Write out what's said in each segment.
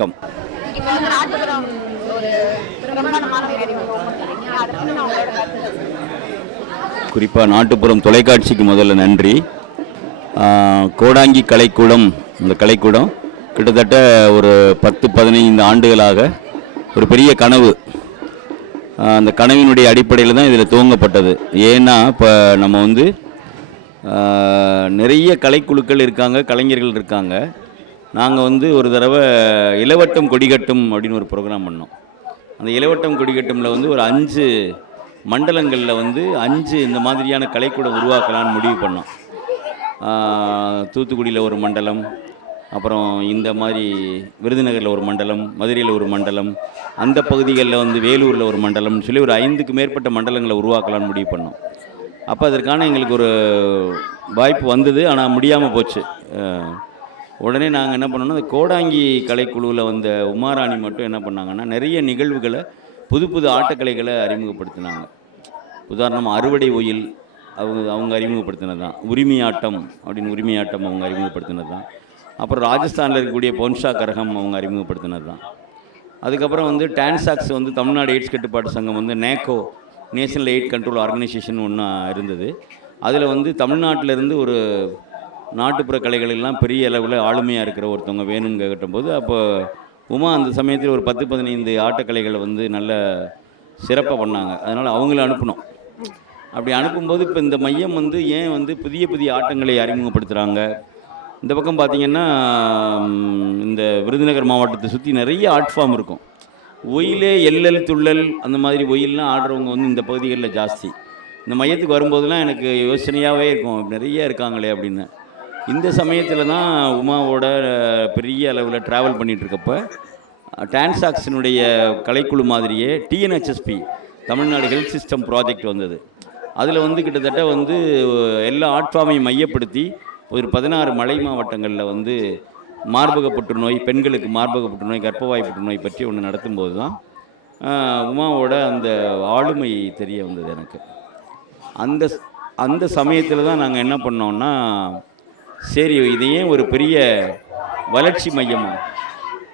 வணக்கம் குறிப்பாக நாட்டுப்புறம் தொலைக்காட்சிக்கு முதல்ல நன்றி. கோடாங்கி கலைக்கூடம் இந்த கலைக்கூடம் கிட்டத்தட்ட ஒரு பத்து பதினைந்து ஆண்டுகளாக ஒரு பெரிய கனவு. அந்த கனவினுடைய அடிப்படையில் தான் இதில் துவங்கப்பட்டது. ஏன்னா இப்போ நம்ம வந்து நிறைய கலைக்குழுக்கள் இருக்காங்க கலைஞர்கள் இருக்காங்க. நாங்கள் வந்து ஒரு தடவை இளவட்டம் கொடிகட்டும் அப்படின்னு ஒரு ப்ரோக்ராம் பண்ணோம். அந்த இளவட்டம் கொடிகட்டும்ல வந்து ஒரு அஞ்சு மண்டலங்களில் வந்து அஞ்சு இந்த மாதிரியான கலைக்கூடம் உருவாக்கலாம்னு முடிவு பண்ணோம். தூத்துக்குடியில் ஒரு மண்டலம் அப்புறம் இந்த மாதிரி விருதுநகரில் ஒரு மண்டலம் மதுரையில் ஒரு மண்டலம் அந்த பகுதிகளில் வந்து வேலூரில் ஒரு மண்டலம்னு சொல்லி ஒரு ஐந்துக்கு மேற்பட்ட மண்டலங்களை உருவாக்கலாம்னு முடிவு பண்ணோம். அப்போ அதற்கான எங்களுக்கு ஒரு வாய்ப்பு வந்தது ஆனால் முடியாமல் போச்சு. உடனே நாங்கள் என்ன பண்ணோம்னா அந்த கோடாங்கி கலைக்குழுவில் வந்த உமாராணி மட்டும் என்ன பண்ணாங்கன்னா நிறைய நிகழ்வுகளை புது புது ஆட்டக்கலைகளை அறிமுகப்படுத்தினாங்க. உதாரணமாக அறுவடை ஒயில் அவங்க அவங்க அறிமுகப்படுத்தினது தான் உரிமையாட்டம் அப்படின்னு உரிமையாட்டம் அவங்க அறிமுகப்படுத்தினது தான் அப்புறம் ராஜஸ்தானில் இருக்கக்கூடிய பொன்ஷா கரகம் அவங்க அறிமுகப்படுத்தினது தான் அதுக்கப்புறம் வந்து டான்சாக்ஸ் வந்து தமிழ்நாடு எய்ட்ஸ் கட்டுப்பாட்டு சங்கம் வந்து NACO national aid control organisation ஒன்று இருந்தது. அதில் வந்து தமிழ்நாட்டில் இருந்து ஒரு நாட்டுப்புற கலைகளெல்லாம் பெரிய அளவில் ஆளுமையாக இருக்கிற ஒருத்தவங்க வேணும்னு கேட்டபோது அப்போ உமா அந்த சமயத்தில் ஒரு பத்து பதினைந்து ஆட்டக்கலைகளை வந்து நல்ல சிறப்பாக பண்ணாங்க. அதனால் அவங்கள அனுப்பினோம் அப்படி அனுப்பும்போது இப்போ இந்த மையம் வந்து ஏன் வந்து புதிய புதிய ஆட்டங்களை அறிமுகப்படுத்துகிறாங்க இந்த பக்கம் பார்த்திங்கன்னா இந்த விருதுநகர் மாவட்டத்தை சுற்றி நிறைய ஆர்ட் ஃபார்ம் இருக்கும். ஒயிலே எல்லல் துள்ளல் அந்த மாதிரி ஒயில்லாம் ஆடுறவங்க வந்து இந்த பகுதிகளில் ஜாஸ்தி. இந்த மையத்துக்கு வரும்போதெல்லாம் எனக்கு யோசனையாகவே இருக்கும். நிறைய இருக்காங்களே அப்படின்னு. இந்த சமயத்தில் தான் உமாவோட பெரிய அளவில் ட்ராவல் பண்ணிகிட்ருக்கப்ப இருக்கப்ப கலைக்குழு மாதிரியே TNHSP Tamil Nadu health system project வந்தது. அதில் வந்து கிட்டத்தட்ட வந்து எல்லா ஆட்ஃபார்மையும் மையப்படுத்தி ஒரு பதினாறு மலை மாவட்டங்களில் வந்து மார்பக புற்றுநோய் பெண்களுக்கு மார்பக புற்றுநோய் கர்ப்பவாய் புற்றுநோய் பற்றி ஒன்று நடத்தும்போது தான் உமாவோட அந்த ஆளுமை தெரிய வந்தது எனக்கு. அந்த அந்த சமயத்தில் தான் நாங்கள் என்ன பண்ணோம்னா சரி இதையே ஒரு பெரிய வளர்ச்சி மையமாக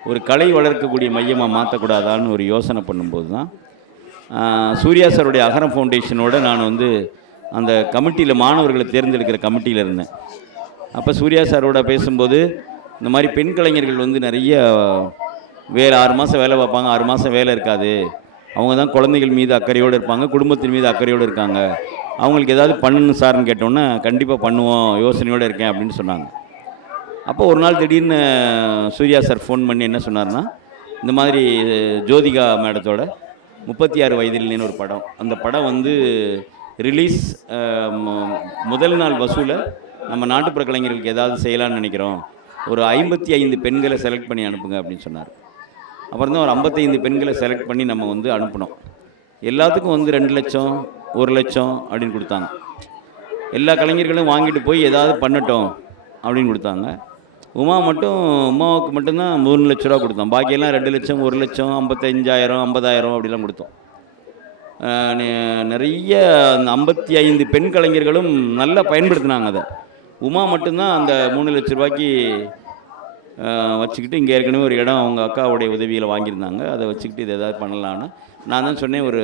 ஒரு கலை வளர்க்கக்கூடிய மையமாக மாற்றக்கூடாதான்னு ஒரு யோசனை பண்ணும்போது தான் சூர்யா சாருடைய அகரம் ஃபவுண்டேஷனோட நான் வந்து அந்த கமிட்டியில் மாணவர்களை தேர்ந்தெடுக்கிற கமிட்டியில் இருந்தேன். அப்போ சூர்யா சாரோட பேசும்போது இந்த மாதிரி பெண் கலைஞர்கள் வந்து நிறைய வேலை ஆறு மாதம் வேலை பார்ப்பாங்க ஆறு மாதம் வேலை இருக்காது அவங்க தான் குழந்தைகள் மீது அக்கறையோடு இருப்பாங்க குடும்பத்தின் மீது அக்கறையோடு இருக்காங்க. அவங்களுக்கு ஏதாவது பண்ணணும் சார்னு கேட்டோன்னே கண்டிப்பாக பண்ணுவோம் யோசனையோடு இருக்கேன் அப்படின்னு சொன்னாங்க. அப்போ ஒரு நாள் திடீர்னு சூர்யா சார் ஃபோன் பண்ணி என்ன சொன்னார்னா இந்த மாதிரி ஜோதிகா மேடத்தோட முப்பத்தி ஆறு வயதில்னு ஒரு படம். அந்த படம் வந்து ரிலீஸ் முதல் நாள் வசூலை நம்ம நாட்டுப்புற கலைஞர்களுக்கு ஏதாவது செய்யலான்னு நினைக்கிறோம். ஒரு ஐம்பத்தி ஐந்து பெண்களை செலக்ட் பண்ணி அனுப்புங்க அப்படின்னு சொன்னார். அப்புறம் தான் ஒரு ஐம்பத்தைந்து பெண்களை செலக்ட் பண்ணி நம்ம வந்து அனுப்பினோம். எல்லாத்துக்கும் வந்து ரெண்டு லட்சம் ஒரு லட்சம் அப்படின்னு கொடுத்தாங்க. எல்லா கலைஞர்களும் வாங்கிட்டு போய் ஏதாவது பண்ணட்டும் அப்படின்னு கொடுத்தாங்க. உமா மட்டும் உமாவுக்கு மட்டும்தான் மூணு லட்ச ரூபா கொடுத்தோம். பாக்கியெல்லாம் ரெண்டு லட்சம் ஒரு லட்சம் ஐம்பத்தஞ்சாயிரம் ஐம்பதாயிரம் அப்படிலாம் கொடுத்தோம். நிறைய அந்த ஐம்பத்தி ஐந்து பெண் கலைஞர்களும் நல்லா பயன்படுத்தினாங்க அதை. உமா மட்டும்தான் அந்த மூணு லட்ச ரூபாய்க்கு வச்சுக்கிட்டு இங்கே ஏற்கனவே ஒரு இடம் அவங்க அக்காவுடைய உதவியில் வாங்கியிருந்தாங்க. அதை வச்சுக்கிட்டு இது ஏதாவது பண்ணலான்னு. நான் தான் சொன்னேன் ஒரு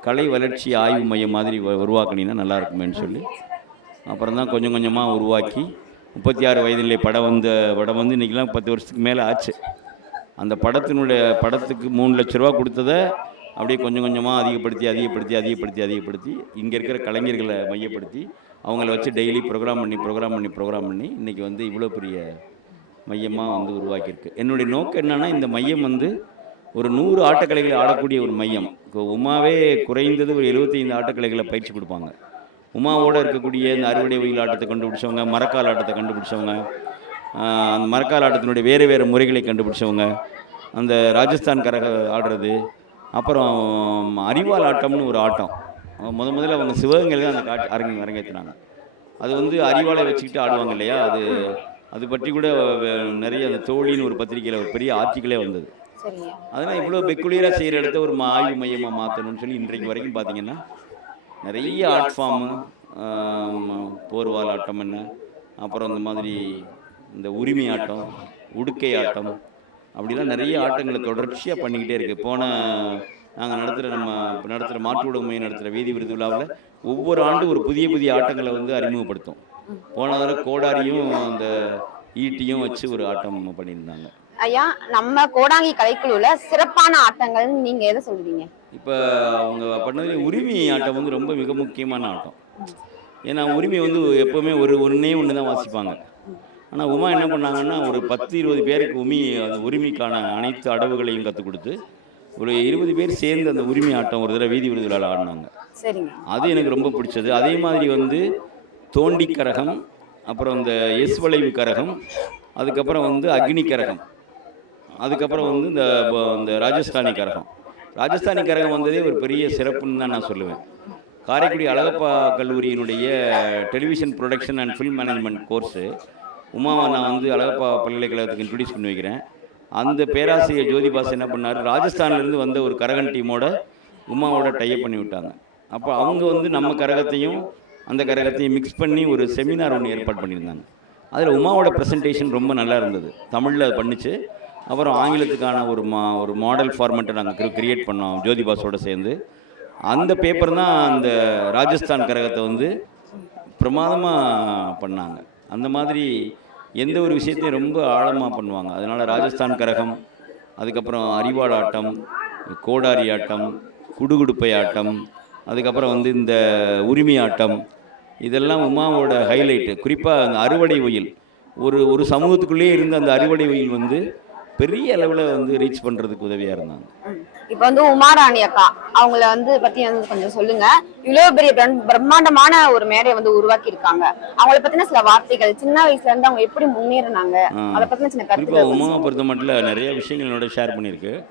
கலை வளர்ச்சி ஆய்வு மையம் மாதிரி உ- உருவாக்குனீங்கன்னா நல்லா இருக்குமேன்னு சொல்லி. அப்புறம் தான் கொஞ்சம் கொஞ்சமாக உருவாக்கி முப்பத்தி ஆறு வயதிலே படம் வந்த படம் வந்து இன்றைக்கெலாம் பத்து வருஷத்துக்கு மேலே ஆச்சு. அந்த படத்தினுடைய படத்துக்கு மூணு லட்ச ரூபா கொடுத்ததை அப்படியே கொஞ்சம் கொஞ்சமாக அதிகப்படுத்தி அதிகப்படுத்தி அதிகப்படுத்தி அதிகப்படுத்தி இங்கே இருக்கிற கலைஞர்களை மையப்படுத்தி அவங்கள வச்சு டெய்லி ப்ரோக்ராம் பண்ணி ப்ரோக்ராம் பண்ணி ப்ரோக்ராம் பண்ணி இன்றைக்கி வந்து இவ்வளோ பெரிய மையமாக வந்து உருவாக்கியிருக்கு. என்னுடைய நோக்கம் என்னென்னா இந்த மையம் வந்து ஒரு நூறு ஆட்டக்கலைகளை ஆடக்கூடிய ஒரு மையம். இப்போ உமாவே குறைந்தது ஒரு 75 ஆட்டக்கலைகளை பயிற்சி கொடுப்பாங்க. உமாவோட இருக்கக்கூடிய இந்த அறுவடை ஒயில் ஆட்டத்தை கண்டுபிடிச்சவங்க மரக்கால் ஆட்டத்தை கண்டுபிடிச்சவங்க அந்த மரக்கால் ஆட்டத்தினுடைய வேறு வேறு முறைகளை கண்டுபிடிச்சவங்க அந்த ராஜஸ்தான் கரக ஆடுறது அப்புறம் அறிவால் ஆட்டம்னு ஒரு ஆட்டம். முத முதல்ல அவங்க சிவகங்கையில் தான் அந்த காட்டு அரங்க அரங்கேற்றினாங்க அது வந்து அறிவாலை வச்சுக்கிட்டு ஆடுவாங்க இல்லையா? அது அது பற்றி கூட நிறைய அந்த தோழின்னு ஒரு பத்திரிக்கையில் ஒரு பெரிய ஆர்டிக்கலே வந்தது. அதனால் இவ்வளோ பெக்குலியராக செய்கிற இடத்த ஒரு ஆய்வு மையமாக மாற்றணும்னு சொல்லி இன்றைக்கு வரைக்கும் பார்த்தீங்கன்னா நிறைய ஆர்ட் ஃபார்மு போர்வால் ஆட்டம் என்ன அப்புறம் இந்த மாதிரி இந்த உரிமை ஆட்டம் உடுக்கை ஆட்டம் அப்படிலாம் நிறைய ஆட்டங்களை தொடர்ச்சியாக பண்ணிக்கிட்டே இருக்குது போன நாங்கள் நடத்துகிற நம்ம இப்போ நடத்துகிற மாற்று உடமை நடத்துகிற வீதி விருது விழாவில் ஒவ்வொரு ஆண்டும் ஒரு புதிய புதிய ஆட்டங்களை வந்து அறிமுகப்படுத்தும். போன தடவை கோடாரியும் அந்த ஈட்டியும் வச்சு ஒரு ஆட்டம் பண்ணியிருந்தாங்க. ஐயா நம்ம கோடாங்கி கலைக்குழுல சிறப்பான ஆட்டங்கள் நீங்க எதை சொல்லுவீங்க இப்போ அவங்க பண்ணதுல உரிமை ஆட்டம் வந்து ரொம்ப மிக முக்கியமான ஆட்டம். ஏன்னா உரிமை வந்து எப்போவுமே ஒரு ஒன்றே ஒன்று தான் வாசிப்பாங்க. ஆனால் உமா என்ன பண்ணாங்கன்னா ஒரு பத்து இருபது பேருக்கு உமி அந்த உரிமைக்கான அனைத்து அடவுகளையும் கற்றுக் கொடுத்து ஒரு இருபது பேர் சேர்ந்து அந்த உரிமை ஆட்டம் ஒரு தடவை வீதி விழாவில் ஆடினாங்க. சரிங்க. அது எனக்கு ரொம்ப பிடிச்சது. அதே மாதிரி வந்து தோண்டி கரகம் அப்புறம் இந்த எஸ் வளைவு கரகம் அதுக்கப்புறம் வந்து அக்னி கரகம். அதுக்கப்புறம் வந்து இந்த இந்த ராஜஸ்தானி கரகம். ராஜஸ்தானி கரகம் வந்ததே ஒரு பெரிய சிறப்புன்னு தான் நான் சொல்லுவேன். காரைக்குடி அழகப்பா கல்லூரியினுடைய television production and film management course உமாவை நான் வந்து அழகப்பா பல்கலைக்கழகத்துக்கு இன்ட்ரடியூஸ் பண்ணி வைக்கிறேன். அந்த பேராசிரியர் ஜோதிபாஸ் என்ன பண்ணார் ராஜஸ்தான்லேருந்து வந்த ஒரு கரகன் டீமோட உமாவோட டைப் பண்ணி விட்டாங்க. அப்போ அவங்க வந்து நம்ம கரகத்தையும் அந்த கரகத்தையும் மிக்ஸ் பண்ணி ஒரு செமினார் ஒன்று ஏற்பாடு பண்ணியிருந்தாங்க. அதில் உமாவோட ப்ரெசன்டேஷன் ரொம்ப நல்லா இருந்தது. தமிழில் அது பண்ணிச்சு. அப்புறம் ஆங்கிலத்துக்கான ஒரு மா ஒரு மாடல் ஃபார்மெட்டை நாங்கள் கிரியேட் பண்ணோம் ஜோதிபாஸோடு சேர்ந்து. அந்த பேப்பர் தான் அந்த ராஜஸ்தான் கரகத்தை வந்து பிரமாதமாக பண்ணாங்க. அந்த மாதிரி எந்த ஒரு விஷயத்தையும் ரொம்ப ஆழமாக பண்ணுவாங்க. அதனால் ராஜஸ்தான் கரகம் அதுக்கப்புறம் அறிவாள் ஆட்டம் கோடாரி ஆட்டம் குடுகுடுப்பை ஆட்டம் அதுக்கப்புறம் வந்து இந்த உரிமை ஆட்டம் இதெல்லாம் உமாவோட ஹைலைட்டு குறிப்பாக அந்த அறுவடை ஒயில் ஒரு ஒரு சமூகத்துக்குள்ளேயே இருந்த அந்த அறுவடை ஒயில் வந்து பெரிய அளவில் வந்து ரீச் பண்ணுறதுக்கு உதவியாக இருந்தாங்க. இப்ப வந்து உமாராணி அக்கா அவங்கள வந்து பத்தி வந்து கொஞ்சம் சொல்லுங்க. இவ்வளவு பெரிய பிரம்மாண்ட- பிரம்மாண்டமான ஒரு மேடையை வந்து உருவாக்கி இருக்காங்க அவங்கள பத்தின சில வார்த்தைகள் சின்ன வயசுல இருந்து அவங்க எப்படி முன்னேறினாங்க. அதை பத்தின சின்ன கருத்துக்கள் உமாவை பொறுத்த மட்டும் நிறைய விஷயங்கள் என்னோட ஷேர் பண்ணியிருக்கு.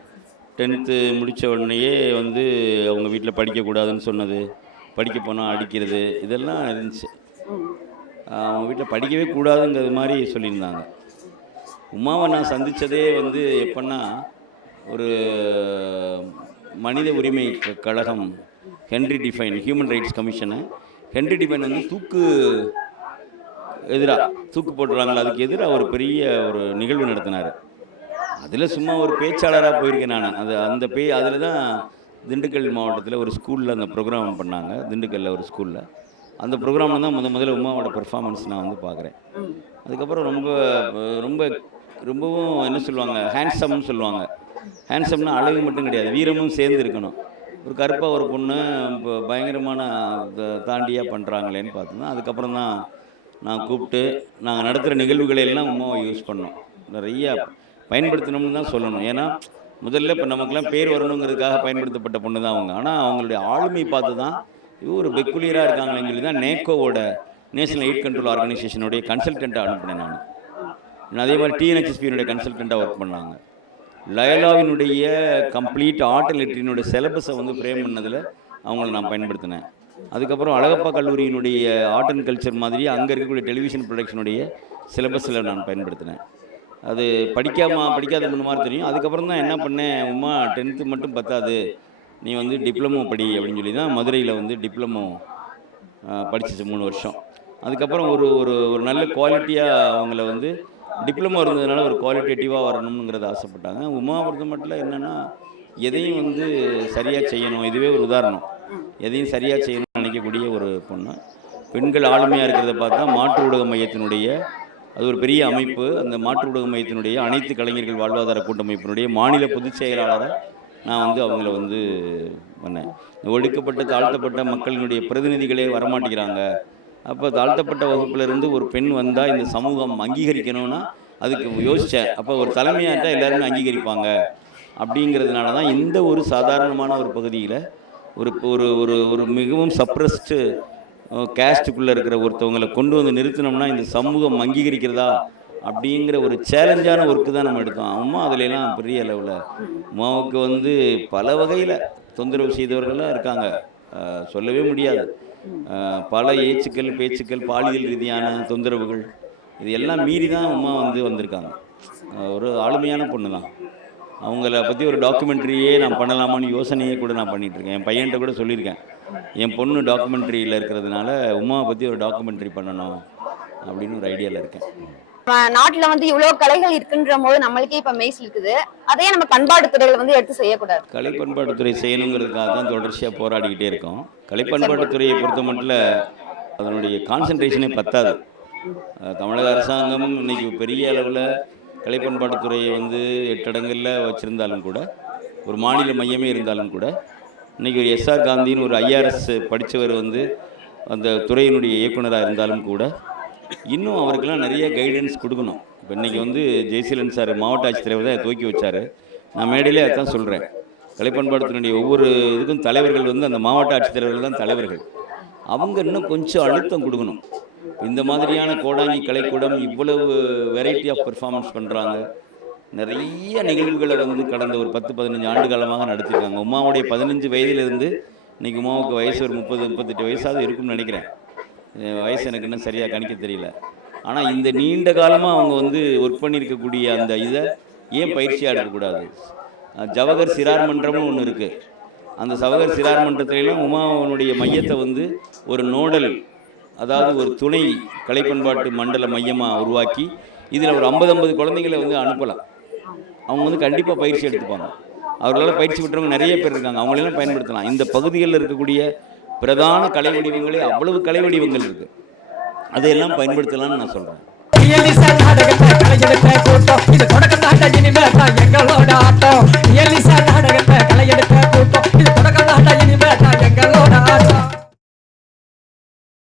டென்த்து முடித்த உடனேயே வந்து அவங்க வீட்டில் படிக்கக்கூடாதுன்னு சொன்னது. படிக்க போனால் அடிக்கிறது இதெல்லாம் இருந்துச்சு. அவங்க வீட்டில் படிக்கவே கூடாதுங்கிறது மாதிரி சொல்லியிருந்தாங்க. உமாவை நான் சந்தித்ததே வந்து எப்பன்னா ஒரு மனித உரிமை கழகம் Henri Tiphagne human rights commission. Henri Tiphagne வந்து தூக்கு எதிராக தூக்கு போட்டுறாங்களா அதுக்கு எதிராக ஒரு பெரிய ஒரு நிகழ்வு நடத்தினார். அதில் சும்மா ஒரு பேச்சாளராக போயிருக்கேன் நான். அது அந்த பே அதில் தான் திண்டுக்கல் மாவட்டத்தில் ஒரு ஸ்கூலில் அந்த ப்ரோக்ராம் பண்ணாங்க. திண்டுக்கல்லில் ஒரு ஸ்கூலில். அந்த ப்ரோக்ராமில் தான் முத முதல்ல உமாவோட பெர்ஃபார்மன்ஸ் நான் வந்து பார்க்குறேன். அதுக்கப்புறம் ரொம்ப ரொம்ப ரொம்பவும் என்ன சொல்லுவாங்க? ஹேண்ட்ஸம்னு சொல்லுவாங்க. ஹேண்ட்ஸம்னா அழகு மட்டும் கிடையாது. வீரமும் சேர்ந்து இருக்கணும். ஒரு கருப்பாக ஒரு பொண்ணு இப்போ பயங்கரமான தாண்டியாக பண்ணுறாங்களேன்னு பார்த்தோம்னா அதுக்கப்புறம் தான் நான் கூப்பிட்டு நாங்கள் நடத்துகிற நிகழ்வுகளை எல்லாம் உமாவை யூஸ் பண்ணோம். நிறைய பயன்படுத்தணும்னு தான் சொல்லணும். ஏன்னா முதல்ல இப்போ நமக்குலாம் பேர் வரணுங்கிறதுக்காக பயன்படுத்தப்பட்ட பொண்ணு தான் அவங்க. ஆனால் அவங்களுடைய ஆளுமை பார்த்து தான் இது ஒரு பெக்குலியராக இருக்காங்களேன்னு சொல்லி தான் நேக்கோவோட நேஷனல் எய்ட் கண்ட்ரோல் ஆர்கனைசேஷனுடைய கன்சல்டண்ட்டாக அனுப்பினேன் நான். நான் அதே மாதிரி டிஎன்ஹெச்எஸ்பியினுடைய கன்சல்டண்ட்டாக ஒர்க் பண்ணாங்க. லயலாவினுடைய கம்ப்ளீட் ஆர்ட் லிட்டரினுடைய சிலபஸை வந்து ஃப்ரேம் பண்ணதில் அவங்கள நான் பயன்படுத்தினேன். அதுக்கப்புறம் அழகப்பா கல்லூரியினுடைய ஆர்ட் அண்ட் கல்ச்சர் மாதிரி அங்கே இருக்கக்கூடிய டெலிவிஷன் ப்ரொடக்ஷனுடைய சிலபஸில் நான் பயன்படுத்தினேன். அது படிக்காமல் படிக்காத முன்ன மாதிரி தெரியும். அதுக்கப்புறம் தான் என்ன பண்ணேன் உமா டென்த்து மட்டும் பத்தாது. நீ வந்து டிப்ளமோ படி அப்படின்னு சொல்லி தான் மதுரையில் வந்து டிப்ளமோ படிச்சிச்சு மூணு வருஷம். அதுக்கப்புறம் ஒரு ஒரு ஒரு நல்ல குவாலிட்டியாக அவங்கள வந்து டிப்ளமோ இருந்ததுனால ஒரு குவாலிட்டேட்டிவாக வரணுங்கிறத ஆசைப்பட்டாங்க. உமா பொறுத்த மட்டும் என்னென்னா எதையும் வந்து சரியாக செய்யணும். இதுவே ஒரு உதாரணம். எதையும் சரியாக செய்யணும்னு நினைக்கக்கூடிய ஒரு பொண்ணு. பெண்கள் ஆளுமையாக இருக்கிறத பார்த்தா மாற்று ஊடக மையத்தினுடைய அது ஒரு பெரிய அமைப்பு. அந்த மாற்று ஊடக மையத்தினுடைய அனைத்து கலைஞர்கள் வாழ்வாதார கூட்டமைப்பினுடைய மாநில பொதுச் செயலாளராக நான் வந்து அவங்கள வந்து பண்ணேன். ஒடுக்கப்பட்ட தாழ்த்தப்பட்ட மக்களினுடைய பிரதிநிதிகளே வரமாட்டேங்கிறாங்க. அப்போ தாழ்த்தப்பட்ட வகுப்புல இருந்து ஒரு பெண் வந்தால் இந்த சமூகம் அங்கீகரிக்கணும்னா அதுக்கு யோசித்தேன் அப்போ ஒரு தலைமையாட்டால் எல்லாருமே அங்கீகரிப்பாங்க. அப்படிங்கிறதுனால தான் இந்த ஒரு சாதாரணமான ஒரு பகுதியில் ஒரு ஒரு ஒரு ஒரு மிகவும் சப்ரஸ்டு கேஸ்ட்டுக்குள்ளே இருக்கிற ஒருத்தவங்களை கொண்டு வந்து நிறுத்தினோம்னா இந்த சமூகம் அங்கீகரிக்கிறதா அப்படிங்கிற ஒரு சேலஞ்சான ஒர்க்கு தான் நம்ம எடுத்தோம். அம்மா அதுலலாம் பெரிய அளவில். அம்மாவுக்கு வந்து பல வகையில் தொந்தரவு செய்தவர்கள்லாம் இருக்காங்க. சொல்லவே முடியாது. பல ஏச்சுக்கள் பேச்சுக்கள் பாலியல் ரீதியான தொந்தரவுகள் இது எல்லாம் மீறி தான் அம்மா வந்து வந்திருக்காங்க. ஒரு ஆளுமையான பொண்ணு தான் அவங்கள பற்றி ஒரு டாக்குமெண்ட்ரியே நான் பண்ணலாமான்னு யோசனையே கூட நான் பண்ணிட்டு இருக்கேன் என் பையன்கிட்ட கூட சொல்லியிருக்கேன். என் பொண்ணு டாக்குமெண்ட்ரியில் இருக்கிறதுனால உமாவை பற்றி ஒரு டாக்குமெண்ட்ரி பண்ணணும் அப்படின்னு ஒரு ஐடியாவில் இருக்கேன். நாட்டுல வந்து இவ்வளவு கலைகள் இருக்குன்ற போது நம்மளுக்கே இப்ப மெய்ஸ் இருக்குது. அதே நம்ம பண்பாடு துறைகளை வந்து எடுத்து செய்யக்கூடாது. கலை பண்பாட்டுத்துறை செய்யணுங்கிறதுக்காக தான் தொடர்ச்சியாக போராடிக்கிட்டே இருக்கோம். கலை பண்பாட்டுத்துறையை பொறுத்த மட்டும் அதனுடைய கான்சன்ட்ரேஷனே பத்தாது. தமிழக அரசாங்கம் இன்னைக்கு பெரிய அளவில் கலை பண்பாட்டுத்துறையை வந்து எட்டடங்களில் வச்சுருந்தாலும் கூட ஒரு மாநில மையமே இருந்தாலும் கூட இன்றைக்கி ஒரு எஸ்ஆர் காந்தின்னு ஒரு ஐஆர்எஸ் படித்தவர் வந்து அந்த துறையினுடைய இயக்குனராக இருந்தாலும் கூட இன்னும் அவருக்கெல்லாம் நிறைய கைடன்ஸ் கொடுக்கணும். இப்போ இன்றைக்கி வந்து ஜெய்சீலன் சார் மாவட்ட ஆட்சித்தலைவர் தான் துவக்கி வச்சார். நான் மேடையிலே அதான் சொல்கிறேன் கலைப்பண்பாடத்தினுடைய ஒவ்வொரு இதுக்கும் தலைவர்கள் வந்து அந்த மாவட்ட ஆட்சித்தலைவர்கள் தான் தலைவர்கள். அவங்க இன்னும் கொஞ்சம் அழுத்தம் கொடுக்கணும். இந்த மாதிரியான கோடாங்கி கலைக்கூடம் இவ்வளவு வெரைட்டி ஆஃப் பெர்ஃபார்மன்ஸ் பண்ணுறாங்க நிறைய நிகழ்வுகளை வந்து கடந்த ஒரு பத்து பதினஞ்சு ஆண்டு காலமாக நடத்திருக்காங்க. உமாவுடைய பதினஞ்சு வயதிலிருந்து இன்னைக்கு உமாவுக்கு வயசு ஒரு முப்பது முப்பத்தெட்டு வயசாவது இருக்கும்னு நினைக்கிறேன். வயசு எனக்கு இன்னும் சரியாக கணிக்க தெரியல. ஆனால் இந்த நீண்ட காலமாக அவங்க வந்து ஒர்க் பண்ணியிருக்கக்கூடிய அந்த இதை ஏன் பயிற்சியாக எடுக்கக்கூடாது? ஜவஹர் சிறார் மன்றம்னு ஒன்று இருக்குது அந்த சகோதர சிறார் மன்றத்திலாம் உமாவனுடைய மையத்தை வந்து ஒரு நோடல் அதாவது ஒரு துணை கலைப்பண்பாட்டு மண்டல மையமாக உருவாக்கி இதில் ஒரு ஐம்பது ஐம்பது குழந்தைங்களை வந்து அனுப்பலாம். அவங்க வந்து கண்டிப்பாக பயிற்சி எடுத்துப்பாங்க. அவர்களால் பயிற்சி பெற்றவங்க நிறைய பேர் இருக்காங்க. அவங்களெல்லாம் பயன்படுத்தலாம். இந்த பகுதிகளில் இருக்கக்கூடிய பிரதான கலை வடிவங்களே அவ்வளவு கலை வடிவங்கள் இருக்குது அதையெல்லாம் பயன்படுத்தலாம்னு நான் சொல்கிறேன் எலிசா நாடகத்தை கலையெடுத்த கூட்டம். இது தொடக்க நாட்ட இனிமே தான் எங்களோட ஆட்டம். எலிசா நாடகத்தை கலையெடுத்த கூட்டம். இது தொடக்க நாட்ட எங்களோட ஆட்டம்.